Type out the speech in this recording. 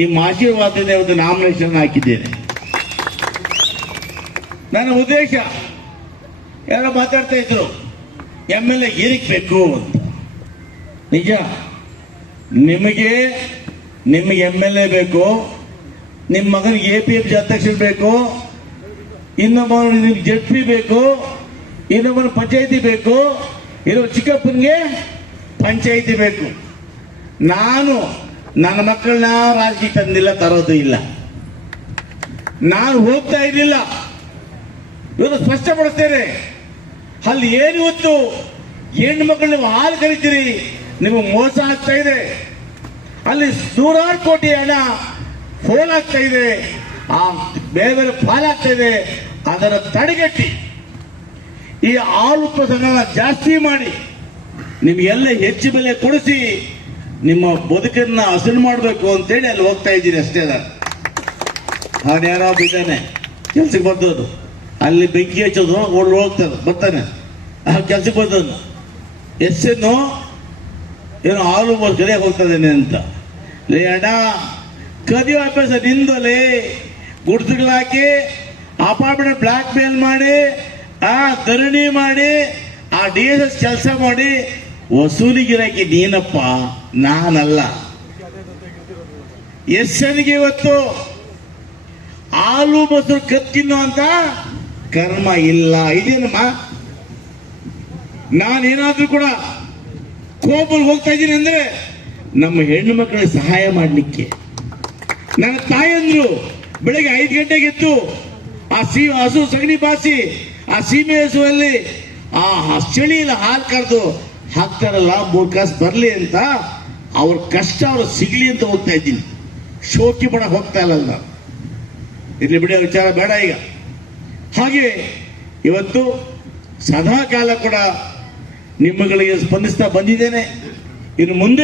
ನಿಮ್ಮ ಆಶೀರ್ವಾದದಿಂದ ಒಂದು ನಾಮಿನೇಷನ್ ಹಾಕಿದ್ದೇನೆ. ನನ್ನ ಉದ್ದೇಶ, ಯಾರೋ ಮಾತಾಡ್ತಾ ಇದ್ರು MLA ಏನಕ್ಕೆ ಬೇಕು ಅಂತ. ನಿಜ, ನಿಮಗೆ ನಿಮ್ಮ MLA ಬೇಕು, ನಿಮ್ಮ ಮಗನಿಗೆ APMC ಅಧ್ಯಕ್ಷರು ಬೇಕು, ಇನ್ನೊಬ್ಬ ನಿಮ್ಗೆ ZP ಬೇಕು, ಇನ್ನೊಬ್ಬನ ಪಂಚಾಯಿತಿ ಬೇಕು, ಇನ್ನೊಬ್ಬ ಚಿಕ್ಕಪ್ಪನಿಗೆ ಪಂಚಾಯಿತಿ ಬೇಕು. ನಾನು ನನ್ನ ಮಕ್ಕಳನ್ನ ರಾಜಕೀಯ ತಂದಿಲ್ಲ, ತರೋದು ಇಲ್ಲ. ನಾನು ಹೋಗ್ತಾ ಇರಲಿಲ್ಲ. ಇವರು ಸ್ಪಷ್ಟಪಡಿಸ್ತೇನೆ, ಅಲ್ಲಿ ಏನು ಇವತ್ತು ಹೆಣ್ಣು ಮಕ್ಕಳು ನೀವು ಹಾಲು ಕರಿತೀರಿ, ನಿಮಗೆ ಮೋಸ ಆಗ್ತಾ ಇದೆ. ಅಲ್ಲಿ ನೂರಾರು ಕೋಟಿ ಹಣ ಪೋಲಾಗ್ತಾ ಇದೆ, ಆ ಬೇರೆ ಬೇರೆ ಪಾಲಾಗ್ತಾ ಇದೆ. ಅದರ ತಡೆಗಟ್ಟಿ ಈ ಹಾಲು ಉತ್ಪಾದನೆ ಜಾಸ್ತಿ ಮಾಡಿ ನಿಮಗೆಲ್ಲ ಹೆಚ್ಚು ಬೆಲೆ ಕೊಡಿಸಿ ನಿಮ್ಮ ಬದುಕನ್ನ ಹಸನು ಮಾಡಬೇಕು ಅಂತೇಳಿ ಅಲ್ಲಿ ಹೋಗ್ತಾ ಇದ್ದೀರಿ ಅಷ್ಟೇ. ಅವನು ಯಾರೋ ಇದ್ದಾನೆ ಕೆಲ್ಸಕ್ಕೆ ಬಂದವನು, ಅಲ್ಲಿ ಬೆಂಕಿ ಹಚ್ಚೋದು ಹೋಗ್ತಾನೆ ಬರ್ತಾನೆ, ಆ ಕೆಲ್ಸಕ್ಕೆ ಬಂದವನು ಎಸ್ಸೇನು ಏನೋ ಹಾಲು ಕದಿಯಕ್ಕೆ ಹೋಗ್ತದೇನೆ ಅಂತ. ಲೇ ಅಣ್ಣ, ಕದಿಯೋ ಅಭ್ಯಾಸ ನಿಂದಲೇ ಗುಡ್ಸುಗಳಾಕಿ ಅಪಾರ್ಟ್ಮೆಂಟ್ ಬ್ಲಾಕ್ ಮೇಲ್ ಮಾಡಿ ಆ ಧರಣಿ ಮಾಡಿ ಆ DSS ಕೆಲಸ ಮಾಡಿ ವಸೂಲಿಗಿರಾಕಿ ನೀನಪ್ಪ, ನಾನಲ್ಲ. ಎಸ್ಸನಿಗೆ ಇವತ್ತು ಹಾಲು ಮೊಸರು ಕತ್ತಿನ್ನು ಅಂತ ಕರ್ಮ ಇಲ್ಲ. ಇದೇನಮ್ಮ, ನಾನೇನಾದ್ರೂ ಕೂಡ ಕೋಪಲ್ಲಿ ಹೋಗ್ತಾ ಇದ್ದೀನಿ ಅಂದ್ರೆ ನಮ್ಮ ಹೆಣ್ಣು ಮಕ್ಕಳಿಗೆ ಸಹಾಯ ಮಾಡಲಿಕ್ಕೆ. ನನ್ನ ತಾಯಂದ್ರು ಬೆಳಗ್ಗೆ 5 ಗಂಟೆಗೆ ಎದ್ದು ಆ ಹಸು ಸಗಣಿ ಬಾಸಿ ಆ ಸೀಮೆ ಹಸುವಲ್ಲಿ ಆ ಚಳಿಯಲ್ಲಿ ಹಾಲು ಕರೆದು ಹಾಕ್ತಾರಲ್ಲ, 3 ಕಾಸು ಬರಲಿ ಅಂತ, ಅವ್ರ ಕಷ್ಟ ಅವ್ರು ಸಿಗ್ಲಿ ಅಂತ ಹೋಗ್ತಾ ಇದ್ದೀನಿ. ಶೋಕಿ ಪಡ ಹೋಗ್ತಾ ಇಲ್ಲ ನಾನು. ಇಲ್ಲಿ ಬಿಡೋ ವಿಚಾರ ಬೇಡ ಈಗ. ಹಾಗೆ ಇವತ್ತು ಸದಾ ಕಾಲ ಕೂಡ ನಿಮ್ಮಗಳಿಗೆ ಸ್ಪಂದಿಸ್ತಾ ಬಂದಿದ್ದೇನೆ. ಇನ್ನು ಮುಂದೆ